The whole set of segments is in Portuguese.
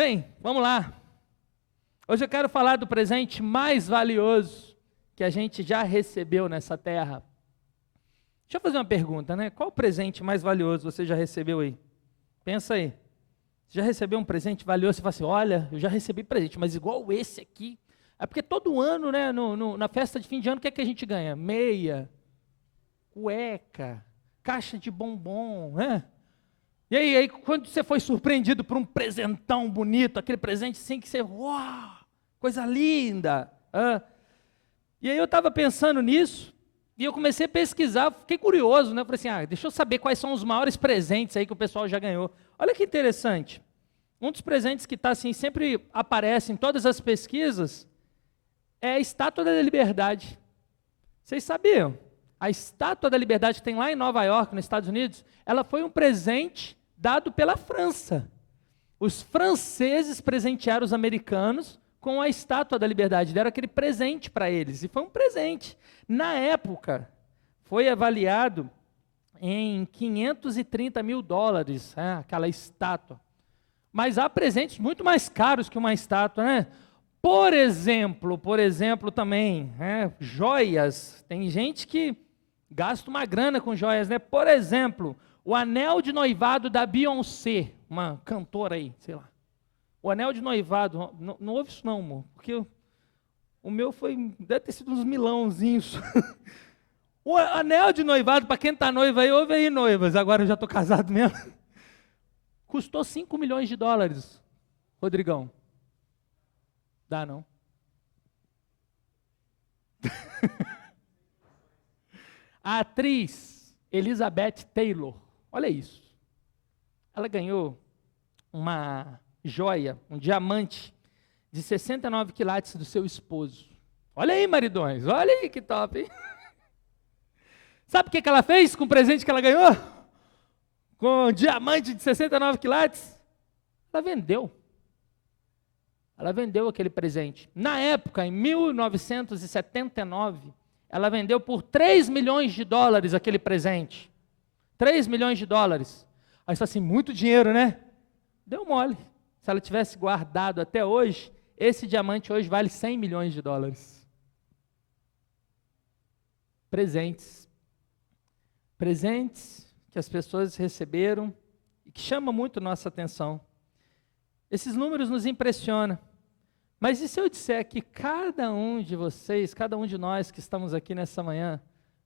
Bem, vamos lá. Hoje eu quero falar do presente mais valioso que a gente já recebeu nessa terra. Deixa eu fazer uma pergunta, né? Qual o presente mais valioso você já recebeu aí? Pensa aí. Você já recebeu um presente valioso? Você fala assim, olha, eu já recebi presente, mas igual esse aqui. É porque todo ano, né, na festa de fim de ano, o que é que a gente ganha? Meia, cueca, caixa de bombom, né? E aí, quando você foi surpreendido por um presentão bonito, aquele presente assim que você, uau, coisa linda. E aí eu estava pensando nisso, e eu comecei a pesquisar, fiquei curioso, né? Falei assim, deixa eu saber quais são os maiores presentes aí que o pessoal já ganhou. Olha que interessante. Um dos presentes que está assim, sempre aparece em todas as pesquisas, é a Estátua da Liberdade. Vocês sabiam? A Estátua da Liberdade que tem lá em Nova York, nos Estados Unidos, ela foi um presente dado pela França. Os franceses presentearam os americanos com a Estátua da Liberdade, deram aquele presente para eles, e foi um presente. Na época, foi avaliado em $530 mil, aquela estátua. Mas há presentes muito mais caros que uma estátua, né? Por exemplo também, joias. Tem gente que gasta uma grana com joias, né? Por exemplo, o anel de noivado da Beyoncé, uma cantora aí, sei lá. O anel de noivado, não ouve isso não, amor, porque o meu deve ter sido uns milãozinhos. O anel de noivado, para quem está noivo aí, ouve aí noivas, agora eu já estou casado mesmo. Custou $5 milhões, Rodrigão. Dá não? A atriz Elizabeth Taylor, olha isso. Ela ganhou uma joia, um diamante de 69 quilates do seu esposo. Olha aí, maridões, olha aí que top, hein? Sabe o que ela fez com o presente que ela ganhou? Com um diamante de 69 quilates? Ela vendeu. Ela vendeu aquele presente. Na época, em 1979, ela vendeu por $3 milhões aquele presente. $3 milhões. Aí você fala assim, muito dinheiro, né? Deu mole. Se ela tivesse guardado até hoje, esse diamante hoje vale $100 milhões. Presentes. Presentes que as pessoas receberam e que chamam muito nossa atenção. Esses números nos impressionam. Mas e se eu disser que cada um de vocês, cada um de nós que estamos aqui nessa manhã,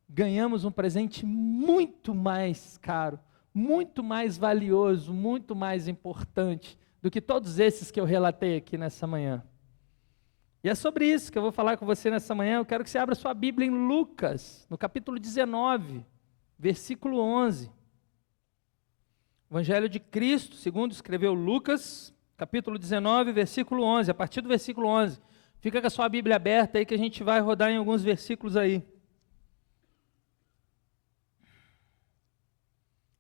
ganhamos um presente muito mais caro, muito mais valioso, muito mais importante do que todos esses que eu relatei aqui nessa manhã? E é sobre isso que eu vou falar com você nessa manhã. Eu quero que você abra sua Bíblia em Lucas, no capítulo 19, versículo 11. Evangelho de Cristo, segundo escreveu Lucas, capítulo 19, versículo 11, a partir do versículo 11. Fica com a sua Bíblia aberta aí que a gente vai rodar em alguns versículos aí.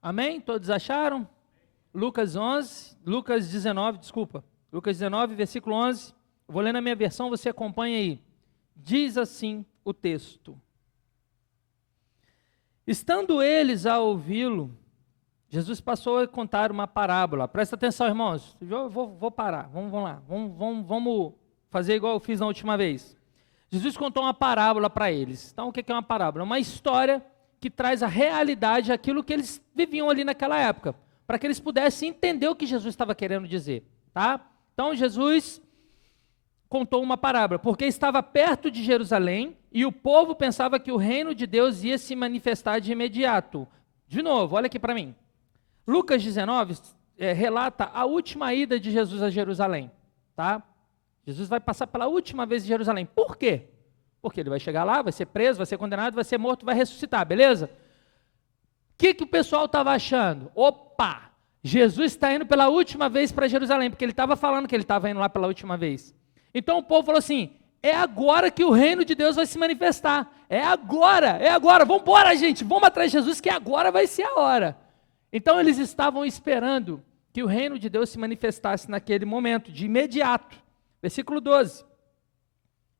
Amém? Todos acharam? Lucas 19, versículo 11. Eu vou ler na minha versão, você acompanha aí. Diz assim o texto. Estando eles a ouvi-lo, Jesus passou a contar uma parábola. Presta atenção, irmãos. Eu vou parar. Vamos lá. Vamos fazer igual eu fiz na última vez. Jesus contou uma parábola para eles. Então, o que é uma parábola? Uma história que traz a realidade, aquilo que eles viviam ali naquela época, para que eles pudessem entender o que Jesus estava querendo dizer. Tá? Então, Jesus contou uma parábola, porque estava perto de Jerusalém e o povo pensava que o reino de Deus ia se manifestar de imediato. De novo, olha aqui para mim. Lucas 19 relata a última ida de Jesus a Jerusalém, tá? Jesus vai passar pela última vez em Jerusalém. Por quê? Porque ele vai chegar lá, vai ser preso, vai ser condenado, vai ser morto, vai ressuscitar, beleza? O que o pessoal estava achando? Opa, Jesus está indo pela última vez para Jerusalém, porque ele estava falando que ele estava indo lá pela última vez. Então o povo falou assim, é agora que o reino de Deus vai se manifestar. É agora, vamos embora, gente, vamos atrás de Jesus, que agora vai ser a hora. Então eles estavam esperando que o reino de Deus se manifestasse naquele momento, de imediato. Versículo 12,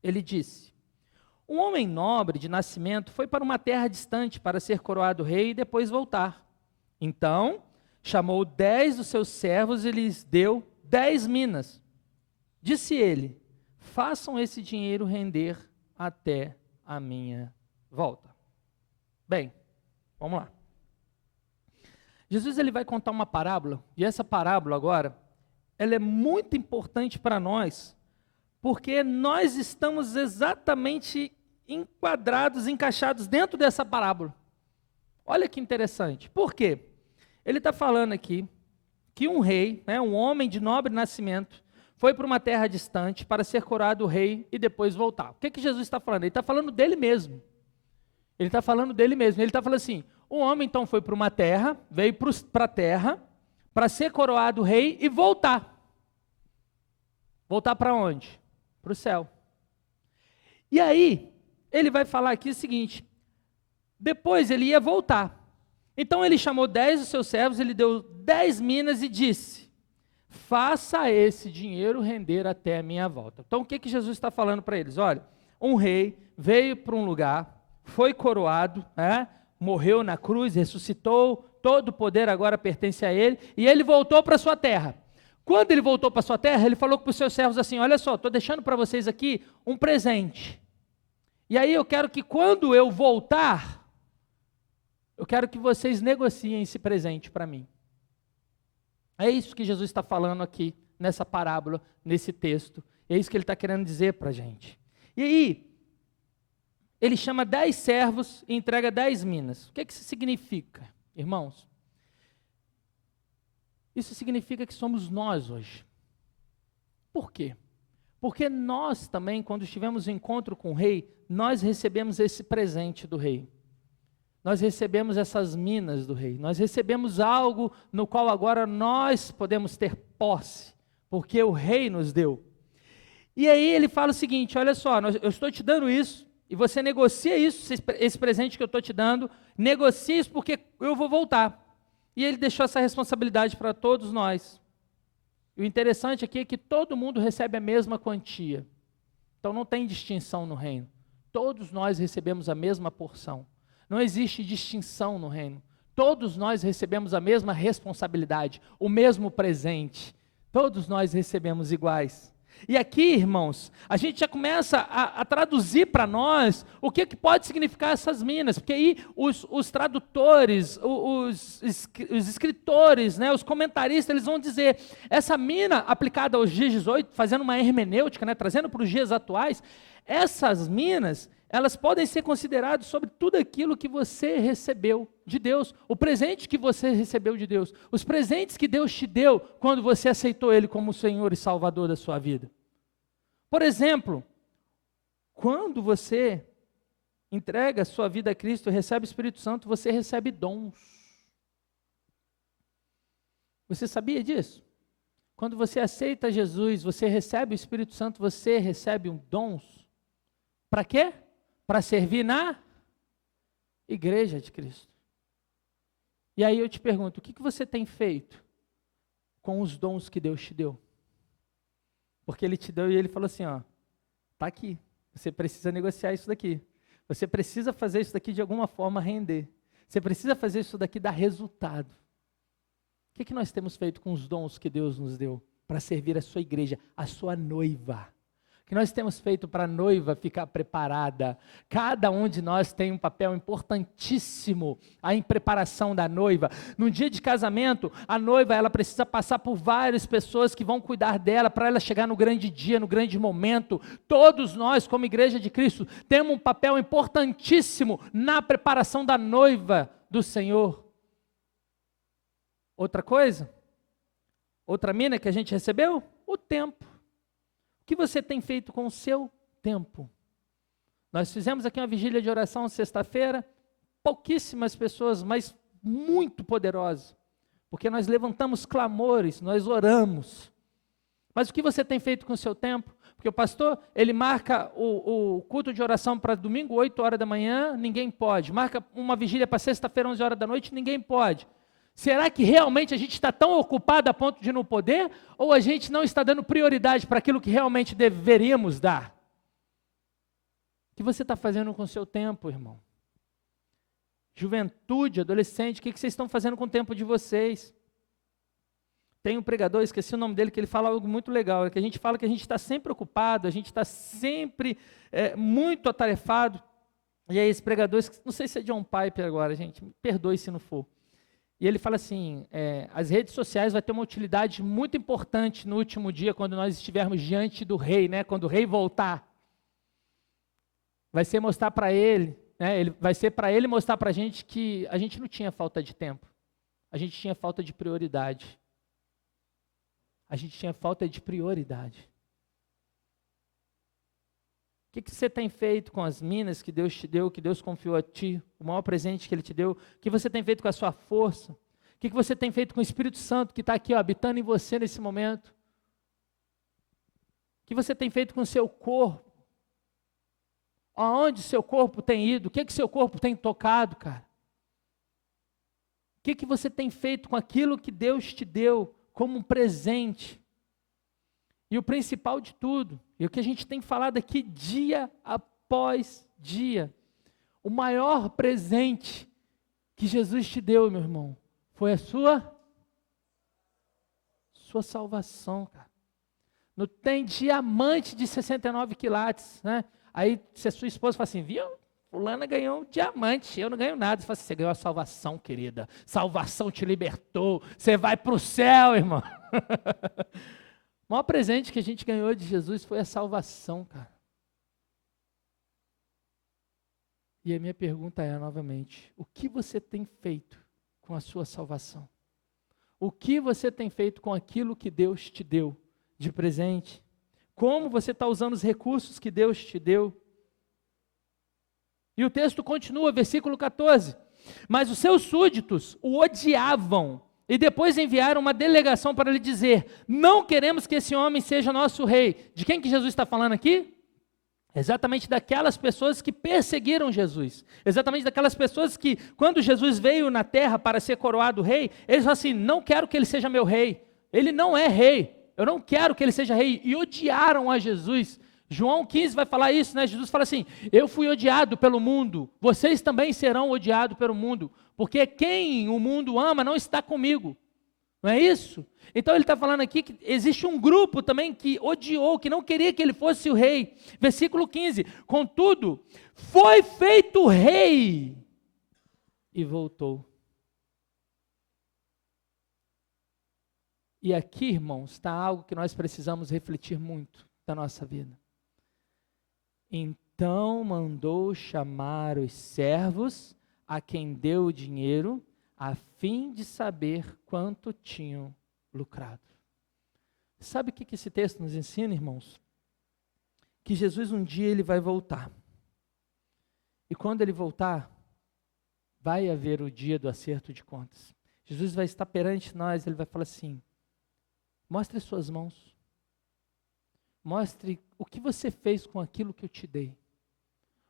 ele disse, um homem nobre de nascimento foi para uma terra distante para ser coroado rei e depois voltar. Então chamou 10 dos seus servos e lhes deu 10 minas. Disse ele: façam esse dinheiro render até a minha volta. Bem, vamos lá. Jesus ele vai contar uma parábola, e essa parábola agora, ela é muito importante para nós, porque nós estamos exatamente enquadrados, encaixados dentro dessa parábola. Olha que interessante. Por quê? Ele está falando aqui que um rei, um homem de nobre nascimento, foi para uma terra distante para ser coroado rei e depois voltar. O que Jesus está falando? Ele está falando dele mesmo. Ele está falando dele mesmo. Ele está falando assim, o homem então foi para uma terra, veio para a terra, para ser coroado rei e voltar. Voltar para onde? Para o céu. E aí, ele vai falar aqui o seguinte, depois ele ia voltar. Então ele chamou 10 dos seus servos, ele deu 10 minas e disse, faça esse dinheiro render até a minha volta. Então o que Jesus está falando para eles? Olha, um rei veio para um lugar, foi coroado, morreu na cruz, ressuscitou, todo o poder agora pertence a ele, e ele voltou para a sua terra. Quando ele voltou para a sua terra, ele falou para os seus servos assim, olha só, estou deixando para vocês aqui um presente. E aí eu quero que quando eu voltar, eu quero que vocês negociem esse presente para mim. É isso que Jesus está falando aqui, nessa parábola, nesse texto. É isso que ele está querendo dizer para a gente. E aí, ele chama 10 servos e entrega 10 minas. O que isso significa, irmãos? Isso significa que somos nós hoje. Por quê? Porque nós também, quando estivemos em encontro com o rei, nós recebemos esse presente do rei. Nós recebemos essas minas do rei. Nós recebemos algo no qual agora nós podemos ter posse, porque o rei nos deu. E aí ele fala o seguinte, olha só, eu estou te dando isso, e você negocia isso, esse presente que eu estou te dando, negocia isso porque eu vou voltar. E ele deixou essa responsabilidade para todos nós. E o interessante aqui é que todo mundo recebe a mesma quantia. Então não tem distinção no reino. Todos nós recebemos a mesma porção. Não existe distinção no reino. Todos nós recebemos a mesma responsabilidade, o mesmo presente. Todos nós recebemos iguais. E aqui, irmãos, a gente já começa a traduzir para nós o que pode significar essas minas, porque aí os tradutores, os escritores, os comentaristas, eles vão dizer, essa mina aplicada aos dias 18, fazendo uma hermenêutica, trazendo para os dias atuais, essas minas, elas podem ser consideradas sobre tudo aquilo que você recebeu de Deus, o presente que você recebeu de Deus, os presentes que Deus te deu quando você aceitou Ele como Senhor e Salvador da sua vida. Por exemplo, quando você entrega a sua vida a Cristo, recebe o Espírito Santo, você recebe dons. Você sabia disso? Quando você aceita Jesus, você recebe o Espírito Santo, você recebe dons. Para quê? Para servir na igreja de Cristo. E aí eu te pergunto, o que você tem feito com os dons que Deus te deu? Porque Ele te deu e Ele falou assim, está aqui, você precisa negociar isso daqui. Você precisa fazer isso daqui de alguma forma render. Você precisa fazer isso daqui dar resultado. O que nós temos feito com os dons que Deus nos deu para servir a sua igreja, a sua noiva? O que nós temos feito para a noiva ficar preparada? Cada um de nós tem um papel importantíssimo em preparação da noiva. No dia de casamento, a noiva ela precisa passar por várias pessoas que vão cuidar dela para ela chegar no grande dia, no grande momento. Todos nós, como igreja de Cristo, temos um papel importantíssimo na preparação da noiva do Senhor. Outra coisa? Outra mina que a gente recebeu? O tempo. O que você tem feito com o seu tempo? Nós fizemos aqui uma vigília de oração sexta-feira, pouquíssimas pessoas, mas muito poderosas, porque nós levantamos clamores, nós oramos. Mas o que você tem feito com o seu tempo? Porque o pastor, ele marca o culto de oração para domingo, 8 horas da manhã, ninguém pode. Marca uma vigília para sexta-feira, 11 horas da noite, ninguém pode. Será que realmente a gente está tão ocupado a ponto de não poder? Ou a gente não está dando prioridade para aquilo que realmente deveríamos dar? O que você está fazendo com o seu tempo, irmão? Juventude, adolescente, o que vocês estão fazendo com o tempo de vocês? Tem um pregador, esqueci o nome dele, que ele fala algo muito legal, que a gente fala que a gente está sempre ocupado, a gente está sempre muito atarefado. E aí esse pregador, não sei se é John Piper agora, gente, me perdoe se não for. E ele fala assim, as redes sociais vão ter uma utilidade muito importante no último dia, quando nós estivermos diante do rei, né, quando o rei voltar. Vai ser mostrar para ele, né, vai ser para ele mostrar para a gente que a gente não tinha falta de tempo, a gente tinha falta de prioridade. A gente tinha falta de prioridade. O que você tem feito com as minas que Deus te deu, que Deus confiou a ti, o maior presente que Ele te deu? O que você tem feito com a sua força? O que você tem feito com o Espírito Santo que está aqui, ó, habitando em você nesse momento? O que você tem feito com o seu corpo? Aonde seu corpo tem ido? O que seu corpo tem tocado, cara? O que você tem feito com aquilo que Deus te deu como um presente? E o principal de tudo, e o que a gente tem falado aqui dia após dia, o maior presente que Jesus te deu, meu irmão, foi a sua salvação, cara. Não tem diamante de 69 quilates, né? Aí se a sua esposa fala assim, viu? Fulana ganhou um diamante, eu não ganho nada. Você fala assim, você ganhou a salvação, querida. Salvação te libertou. Você vai para o céu, irmão. O maior presente que a gente ganhou de Jesus foi a salvação, cara. E a minha pergunta é, novamente, o que você tem feito com a sua salvação? O que você tem feito com aquilo que Deus te deu de presente? Como você está usando os recursos que Deus te deu? E o texto continua, versículo 14. Mas os seus súditos o odiavam e depois enviaram uma delegação para lhe dizer, não queremos que esse homem seja nosso rei. De quem que Jesus está falando aqui? Exatamente daquelas pessoas que perseguiram Jesus. Exatamente daquelas pessoas que, quando Jesus veio na terra para ser coroado rei, eles falaram assim, não quero que ele seja meu rei. Ele não é rei. Eu não quero que ele seja rei. E odiaram a Jesus. João 15 vai falar isso, né? Jesus fala assim, eu fui odiado pelo mundo, vocês também serão odiados pelo mundo, porque quem o mundo ama não está comigo, não é isso? Então ele está falando aqui que existe um grupo também que odiou, que não queria que ele fosse o rei. Versículo 15, contudo, foi feito rei e voltou. E aqui, irmãos, está algo que nós precisamos refletir muito da nossa vida. Então mandou chamar os servos a quem deu o dinheiro, a fim de saber quanto tinham lucrado. Sabe o que esse texto nos ensina, irmãos? Que Jesus um dia ele vai voltar. E quando ele voltar, vai haver o dia do acerto de contas. Jesus vai estar perante nós, ele vai falar assim, mostre as suas mãos. Mostre o que você fez com aquilo que eu te dei.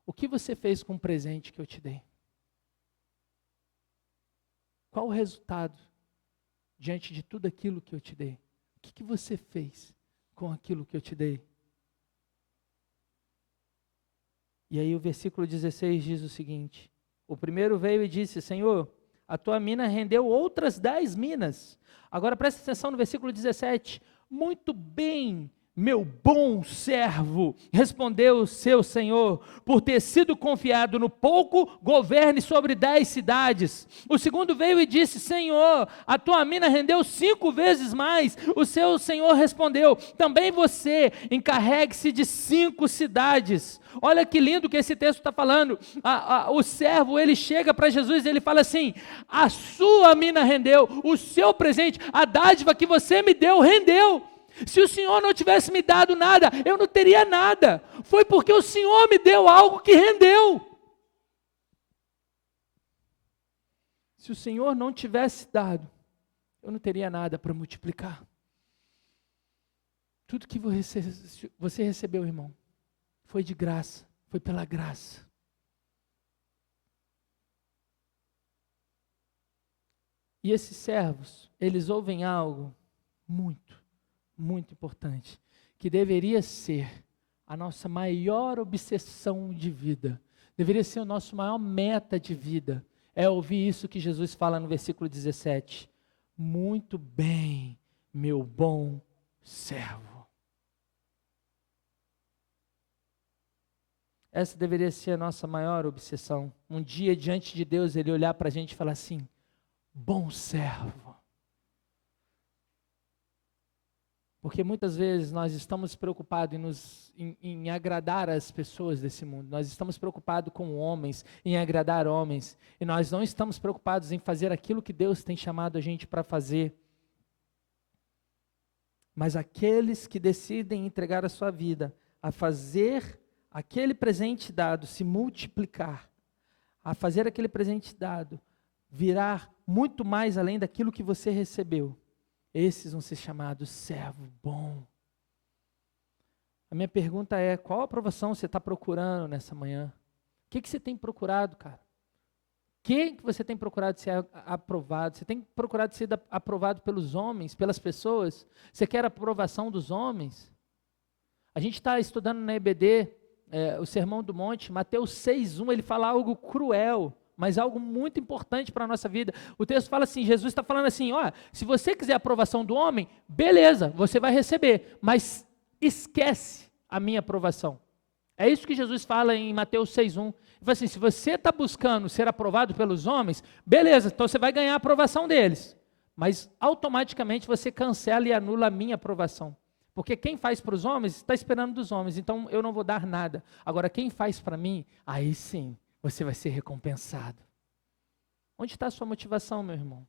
O que você fez com o presente que eu te dei. Qual o resultado diante de tudo aquilo que eu te dei? O que você fez com aquilo que eu te dei? E aí o versículo 16 diz o seguinte, o primeiro veio e disse, Senhor, a tua mina rendeu outras 10 minas. Agora presta atenção no versículo 17, muito bem, meu bom servo, respondeu o seu senhor, por ter sido confiado no pouco, governe sobre 10 cidades. O segundo veio e disse, Senhor, a tua mina rendeu 5 vezes mais. O seu senhor respondeu, também você encarregue-se de 5 cidades. Olha que lindo que esse texto está falando. O servo, ele chega para Jesus e ele fala assim, a sua mina rendeu, o seu presente, a dádiva que você me deu, rendeu. Se o Senhor não tivesse me dado nada, eu não teria nada. Foi porque o Senhor me deu algo que rendeu. Se o Senhor não tivesse dado, eu não teria nada para multiplicar. Tudo que você recebeu, irmão, foi de graça, foi pela graça. E esses servos, eles ouvem algo muito importante, que deveria ser a nossa maior obsessão de vida, deveria ser o nosso maior meta de vida, é ouvir isso que Jesus fala no versículo 17, muito bem, meu bom servo. Essa deveria ser a nossa maior obsessão. Um dia, diante de Deus, Ele olhar para a gente e falar assim, bom servo. Porque muitas vezes nós estamos preocupados em agradar as pessoas desse mundo. Nós estamos preocupados com homens, em agradar homens. E nós não estamos preocupados em fazer aquilo que Deus tem chamado a gente para fazer. Mas aqueles que decidem entregar a sua vida a fazer aquele presente dado se multiplicar, a fazer aquele presente dado virar muito mais além daquilo que você recebeu, esses vão ser chamados servo bom. A minha pergunta é, qual aprovação você está procurando nessa manhã? O que você tem procurado, cara? Quem que você tem procurado ser aprovado? Você tem procurado ser aprovado pelos homens, pelas pessoas? Você quer a aprovação dos homens? A gente está estudando na EBD, o Sermão do Monte, Mateus 6:1, ele fala algo cruel, mas algo muito importante para a nossa vida. O texto fala assim, Jesus está falando assim, ó, se você quiser a aprovação do homem, beleza, você vai receber, mas esquece a minha aprovação. É isso que Jesus fala em Mateus 6:1. Ele fala assim, se você está buscando ser aprovado pelos homens, beleza, então você vai ganhar a aprovação deles, mas automaticamente você cancela e anula a minha aprovação. Porque quem faz para os homens, está esperando dos homens, então eu não vou dar nada. Agora, quem faz para mim, aí sim, você vai ser recompensado. Onde está a sua motivação, meu irmão?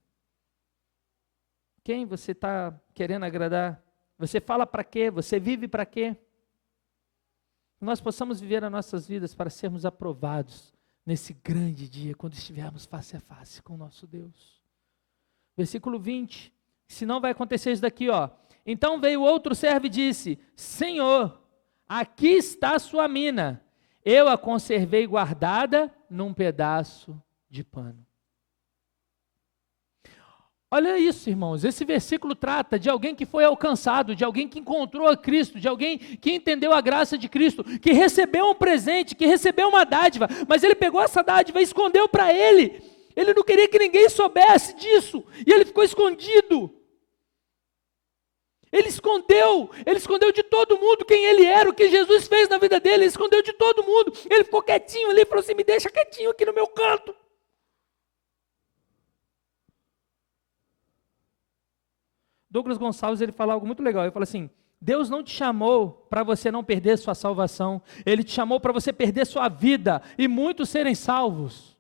Quem você está querendo agradar? Você fala para quê? Você vive para quê? Nós possamos viver as nossas vidas para sermos aprovados nesse grande dia, quando estivermos face a face com o nosso Deus. Versículo 20, senão vai acontecer isso daqui, ó. Então veio outro servo e disse, Senhor, aqui está a sua mina, eu a conservei guardada num pedaço de pano. Olha isso, irmãos, esse versículo trata de alguém que foi alcançado, de alguém que encontrou a Cristo, de alguém que entendeu a graça de Cristo, que recebeu um presente, que recebeu uma dádiva, mas ele pegou essa dádiva e escondeu para ele. Ele não queria que ninguém soubesse disso, e ele ficou escondido. Ele escondeu de todo mundo quem ele era, o que Jesus fez na vida dele, ele escondeu de todo mundo. Ele ficou quietinho ali, falou assim, me deixa quietinho aqui no meu canto. Douglas Gonçalves, ele fala algo muito legal, ele fala assim, Deus não te chamou para você não perder sua salvação, Ele te chamou para você perder sua vida e muitos serem salvos.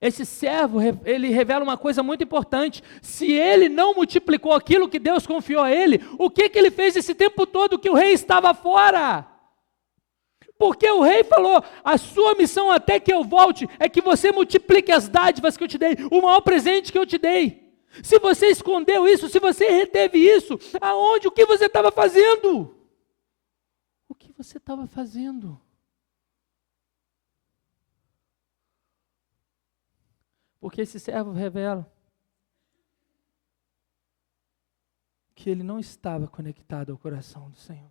Esse servo, ele revela uma coisa muito importante, se ele não multiplicou aquilo que Deus confiou a ele, o que ele fez esse tempo todo que o rei estava fora? Porque o rei falou, a sua missão até que eu volte, é que você multiplique as dádivas que eu te dei, o maior presente que eu te dei. Se você escondeu isso, se você reteve isso, aonde, o que você estava fazendo? O que você estava fazendo? Porque esse servo revela que ele não estava conectado ao coração do Senhor.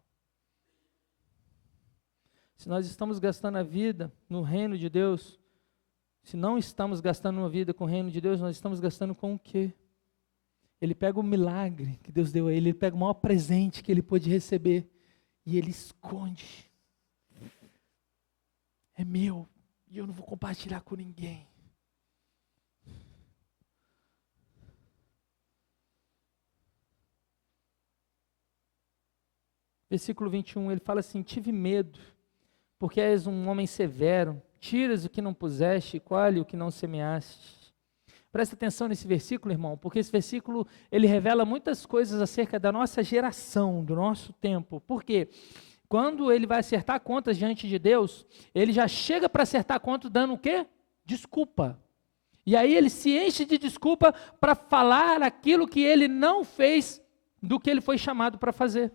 Se nós estamos gastando a vida no reino de Deus, se não estamos gastando uma vida com o reino de Deus, nós estamos gastando com o quê? Ele pega o milagre que Deus deu a ele, ele pega o maior presente que ele pôde receber e ele esconde. É meu e eu não vou compartilhar com ninguém. Versículo 21, ele fala assim, tive medo, porque és um homem severo, tiras o que não puseste e colhe o que não semeaste. Presta atenção nesse versículo, irmão, porque esse versículo, ele revela muitas coisas acerca da nossa geração, do nosso tempo. Por quê? Quando ele vai acertar contas diante de Deus, ele já chega para acertar contas dando o quê? Desculpa. E aí ele se enche de desculpa para falar aquilo que ele não fez do que ele foi chamado para fazer.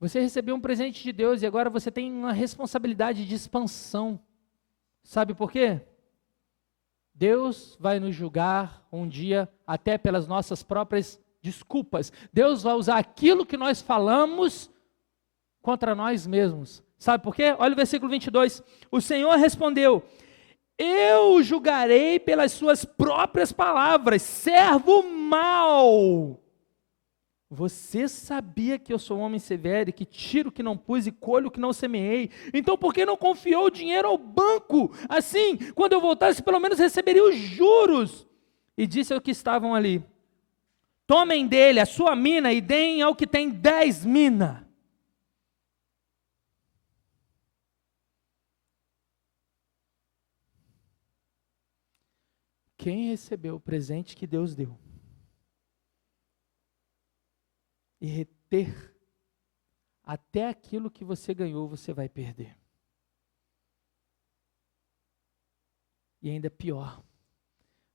Você recebeu um presente de Deus e agora você tem uma responsabilidade de expansão. Sabe por quê? Deus vai nos julgar um dia até pelas nossas próprias desculpas. Deus vai usar aquilo que nós falamos contra nós mesmos. Sabe por quê? Olha o versículo 22. O Senhor respondeu, eu julgarei pelas suas próprias palavras, servo mau. Você sabia que eu sou um homem severo, e que tiro o que não pus e colho o que não semeei. Então por que não confiou o dinheiro ao banco? Assim, quando eu voltasse, pelo menos receberia os juros. E disse ao que estavam ali: tomem dele a sua mina e deem ao que tem 10 minas. Quem recebeu o presente que Deus deu e reter até aquilo que você ganhou, você vai perder. E ainda pior,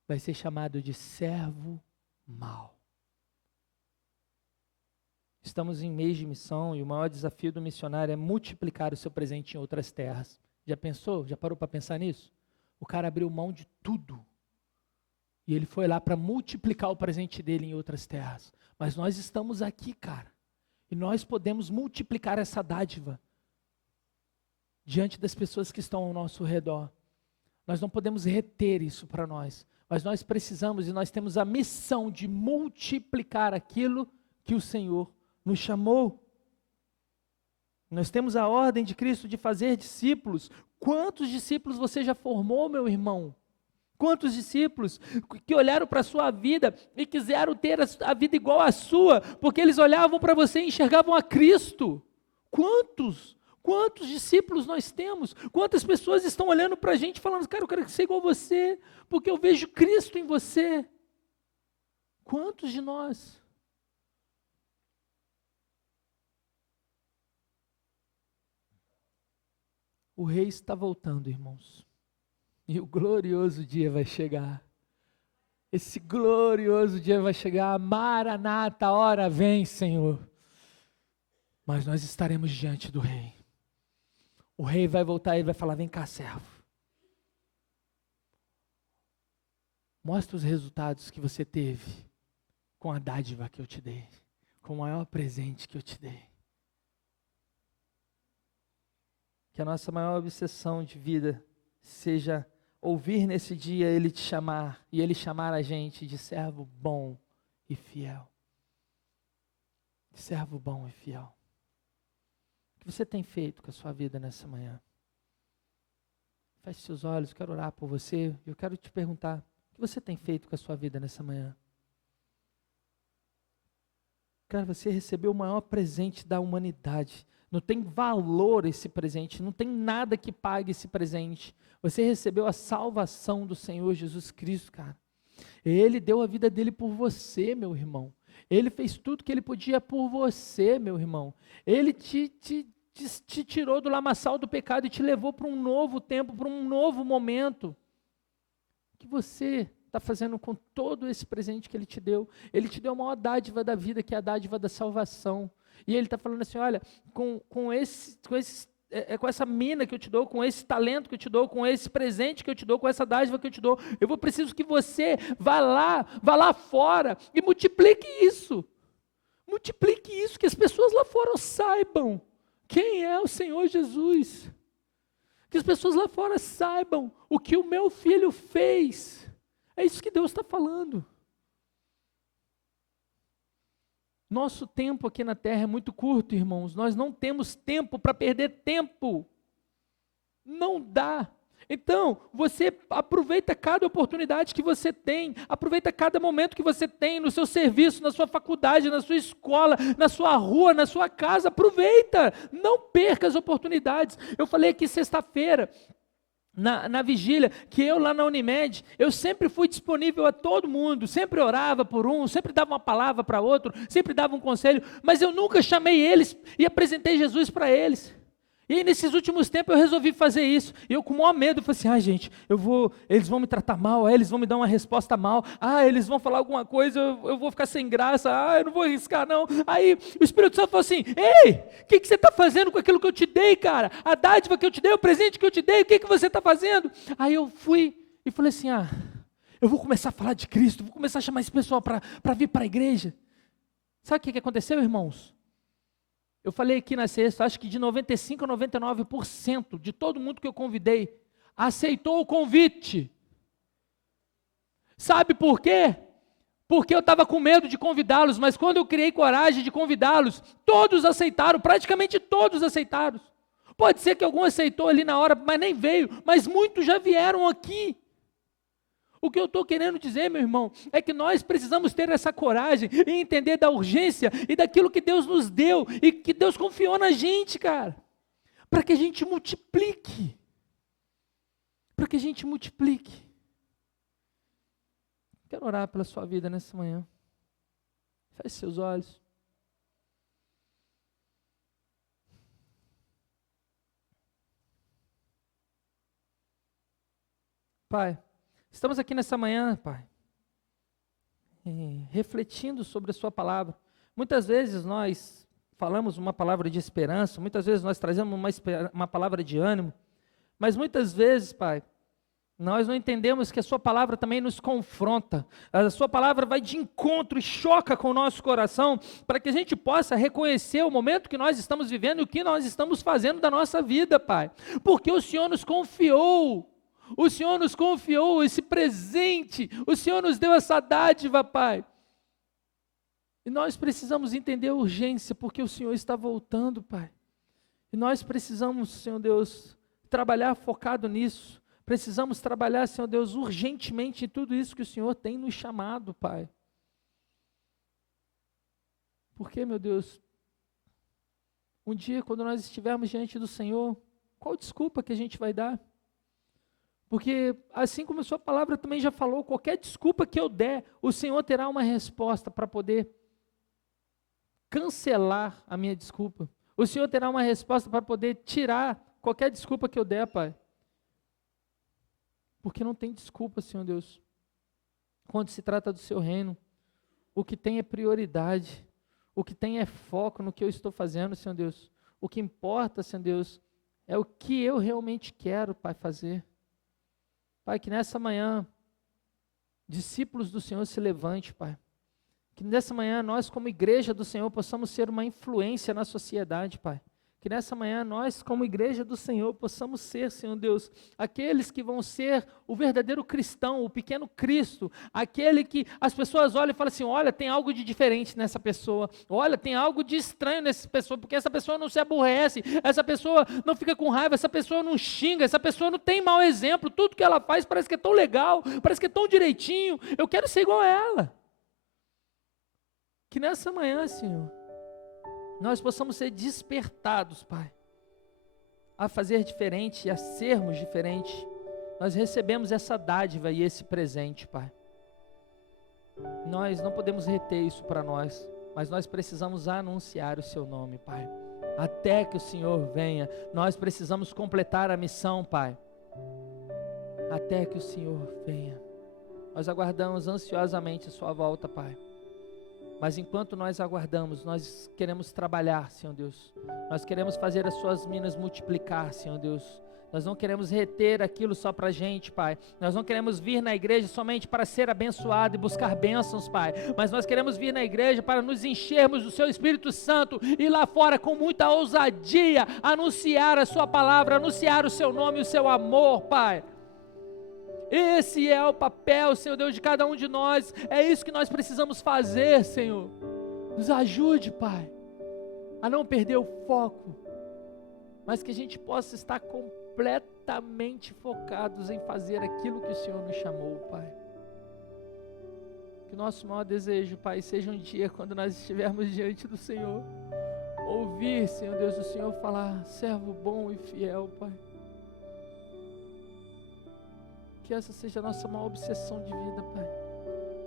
vai ser chamado de servo mau. Estamos em mês de missão e o maior desafio do missionário é multiplicar o seu presente em outras terras. Já pensou? Já parou para pensar nisso? O cara abriu mão de tudo e ele foi lá para multiplicar o presente dele em outras terras. Mas nós estamos aqui, cara, e nós podemos multiplicar essa dádiva diante das pessoas que estão ao nosso redor. Nós não podemos reter isso para nós, mas nós precisamos e nós temos a missão de multiplicar aquilo que o Senhor nos chamou. Nós temos a ordem de Cristo de fazer discípulos. Quantos discípulos você já formou, meu irmão? Quantos discípulos que olharam para a sua vida e quiseram ter a vida igual à sua, porque eles olhavam para você e enxergavam a Cristo? Quantos? Quantos discípulos nós temos? Quantas pessoas estão olhando para a gente falando: cara, eu quero ser igual a você, porque eu vejo Cristo em você? Quantos de nós? O rei está voltando, irmãos. E o glorioso dia vai chegar. Esse glorioso dia vai chegar. Maranata, a hora vem, Senhor. Mas nós estaremos diante do rei. O rei vai voltar e vai falar: vem cá, servo. Mostra os resultados que você teve com a dádiva que eu te dei, com o maior presente que eu te dei. Que a nossa maior obsessão de vida seja ouvir nesse dia Ele te chamar, e Ele chamar a gente de servo bom e fiel. De servo bom e fiel. O que você tem feito com a sua vida nessa manhã? Feche seus olhos, quero orar por você. Eu quero te perguntar: o que você tem feito com a sua vida nessa manhã? Cara, você recebeu o maior presente da humanidade. Não tem valor esse presente, não tem nada que pague esse presente. Você recebeu a salvação do Senhor Jesus Cristo, cara. Ele deu a vida dele por você, meu irmão. Ele fez tudo que ele podia por você, meu irmão. Ele te tirou do lamaçal do pecado e te levou para um novo tempo, para um novo momento. O que você está fazendo com todo esse presente que ele te deu? Ele te deu a maior dádiva da vida, que é a dádiva da salvação. E ele está falando assim: olha, com essa mina que eu te dou, com esse talento que eu te dou, com esse presente que eu te dou, com essa dádiva que eu te dou, preciso que você vá lá fora e multiplique isso. Multiplique isso, que as pessoas lá fora saibam quem é o Senhor Jesus. Que as pessoas lá fora saibam o que o meu filho fez. É isso que Deus está falando. Nosso tempo aqui na terra é muito curto, irmãos. Nós não temos tempo para perder tempo. Não dá. Então, você aproveita cada oportunidade que você tem, aproveita cada momento que você tem no seu serviço, na sua faculdade, na sua escola, na sua rua, na sua casa. Aproveita, não perca as oportunidades. Eu falei aqui sexta-feira, na vigília, que eu lá na Unimed, eu sempre fui disponível a todo mundo, sempre orava por um, sempre dava uma palavra para outro, sempre dava um conselho, mas eu nunca chamei eles e apresentei Jesus para eles. E aí, nesses últimos tempos, eu resolvi fazer isso. E eu, com o maior medo, falei assim: gente, eles vão me tratar mal, eles vão me dar uma resposta mal, eles vão falar alguma coisa, eu vou ficar sem graça, eu não vou arriscar, não. Aí o Espírito Santo falou assim: ei, o que você está fazendo com aquilo que eu te dei, cara? A dádiva que eu te dei, o presente que eu te dei, o que você está fazendo? Aí eu fui e falei assim: eu vou começar a falar de Cristo, vou começar a chamar esse pessoal para vir para a igreja. Sabe o que aconteceu, irmãos? Eu falei aqui na sexta, acho que de 95% a 99% de todo mundo que eu convidei, aceitou o convite. Sabe por quê? Porque eu estava com medo de convidá-los, mas quando eu criei coragem de convidá-los, todos aceitaram, praticamente todos aceitaram. Pode ser que algum aceitou ali na hora, mas nem veio, mas muitos já vieram aqui. O que eu estou querendo dizer, meu irmão, é que nós precisamos ter essa coragem e entender da urgência e daquilo que Deus nos deu e que Deus confiou na gente, cara, para que a gente multiplique. Para que a gente multiplique. Quero orar pela sua vida nessa manhã. Feche seus olhos. Pai, estamos aqui nessa manhã, Pai, refletindo sobre a sua palavra. Muitas vezes nós falamos uma palavra de esperança, muitas vezes nós trazemos uma palavra de ânimo, mas muitas vezes, Pai, nós não entendemos que a sua palavra também nos confronta. A sua palavra vai de encontro e choca com o nosso coração, para que a gente possa reconhecer o momento que nós estamos vivendo e o que nós estamos fazendo da nossa vida, Pai. Porque o Senhor nos confiou esse presente, o Senhor nos deu essa dádiva, Pai. E nós precisamos entender a urgência, porque o Senhor está voltando, Pai. E nós precisamos, Senhor Deus, trabalhar focado nisso. Precisamos trabalhar, Senhor Deus, urgentemente em tudo isso que o Senhor tem nos chamado, Pai. Porque, meu Deus, um dia quando nós estivermos diante do Senhor, qual desculpa que a gente vai dar? Porque, assim como a sua palavra também já falou, qualquer desculpa que eu der, o Senhor terá uma resposta para poder cancelar a minha desculpa. O Senhor terá uma resposta para poder tirar qualquer desculpa que eu der, Pai. Porque não tem desculpa, Senhor Deus. Quando se trata do seu reino, o que tem é prioridade. O que tem é foco no que eu estou fazendo, Senhor Deus. O que importa, Senhor Deus, é o que eu realmente quero, Pai, fazer. Pai, que nessa manhã, discípulos do Senhor se levante, Pai. Que nessa manhã, nós como igreja do Senhor, possamos ser uma influência na sociedade, Pai. Que nessa manhã, nós como igreja do Senhor, possamos ser, Senhor Deus, aqueles que vão ser o verdadeiro cristão, o pequeno Cristo, aquele que as pessoas olham e falam assim, olha, tem algo de diferente nessa pessoa, olha, tem algo de estranho nessa pessoa, porque essa pessoa não se aborrece, essa pessoa não fica com raiva, essa pessoa não xinga, essa pessoa não tem mau exemplo, tudo que ela faz parece que é tão legal, parece que é tão direitinho, eu quero ser igual a ela. Que nessa manhã, Senhor, nós possamos ser despertados, Pai, a fazer diferente e a sermos diferentes. Nós recebemos essa dádiva e esse presente, Pai. Nós não podemos reter isso para nós, mas nós precisamos anunciar o Seu nome, Pai. Até que o Senhor venha, nós precisamos completar a missão, Pai. Até que o Senhor venha. Nós aguardamos ansiosamente a Sua volta, Pai. Mas enquanto nós aguardamos, nós queremos trabalhar, Senhor Deus. Nós queremos fazer as Suas minas multiplicar, Senhor Deus. Nós não queremos reter aquilo só para a gente, Pai. Nós não queremos vir na igreja somente para ser abençoado e buscar bênçãos, Pai. Mas nós queremos vir na igreja para nos enchermos do Seu Espírito Santo e lá fora com muita ousadia anunciar a Sua palavra, anunciar o Seu nome e o Seu amor, Pai. Esse é o papel, Senhor Deus, de cada um de nós. É isso que nós precisamos fazer, Senhor. Nos ajude, Pai, a não perder o foco, mas que a gente possa estar completamente focados em fazer aquilo que o Senhor nos chamou, Pai. Que o nosso maior desejo, Pai, seja um dia quando nós estivermos diante do Senhor, ouvir, Senhor Deus, o Senhor falar, servo bom e fiel, Pai. Que essa seja a nossa maior obsessão de vida, Pai.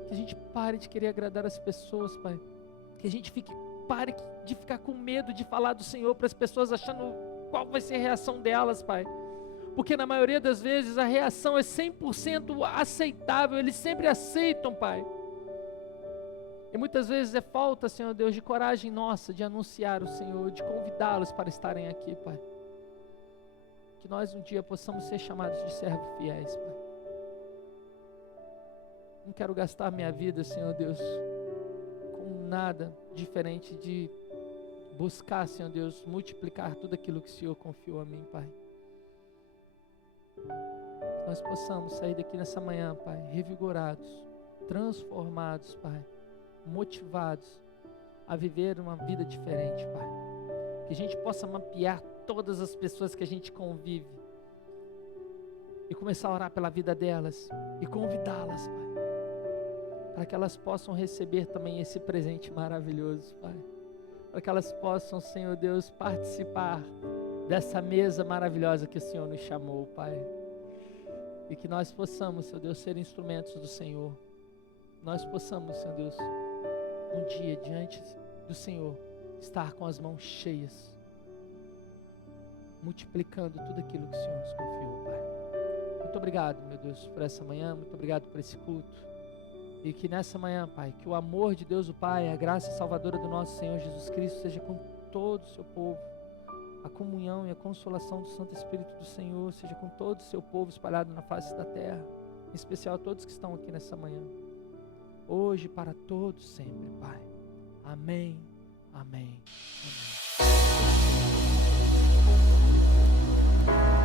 Que a gente pare de querer agradar as pessoas, Pai. Que a gente pare de ficar com medo de falar do Senhor para as pessoas, achando qual vai ser a reação delas, Pai. Porque na maioria das vezes a reação é 100% aceitável, eles sempre aceitam, Pai. E muitas vezes é falta, Senhor Deus, de coragem nossa de anunciar o Senhor, de convidá-los para estarem aqui, Pai. Que nós um dia possamos ser chamados de servos fiéis, Pai. Não quero gastar minha vida, Senhor Deus, com nada diferente de buscar, Senhor Deus, multiplicar tudo aquilo que o Senhor confiou a mim, Pai. nós possamos sair daqui nessa manhã, Pai, revigorados, transformados, Pai, motivados a viver uma vida diferente, Pai. Que a gente possa mapear todas as pessoas que a gente convive e começar a orar pela vida delas e convidá-las, Pai, para que elas possam receber também esse presente maravilhoso, Pai. Para que elas possam, Senhor Deus, participar dessa mesa maravilhosa que o Senhor nos chamou, Pai. E que nós possamos, Senhor Deus, ser instrumentos do Senhor. Nós possamos, Senhor Deus, um dia diante do Senhor, estar com as mãos cheias, multiplicando tudo aquilo que o Senhor nos confiou, Pai. Muito obrigado, meu Deus, por essa manhã, muito obrigado por esse culto. E que nessa manhã, Pai, que o amor de Deus o Pai, a graça salvadora do nosso Senhor Jesus Cristo seja com todo o seu povo. A comunhão e a consolação do Santo Espírito do Senhor seja com todo o seu povo espalhado na face da terra, em especial todos que estão aqui nessa manhã. Hoje para todos sempre, Pai. Amém, amém, amém.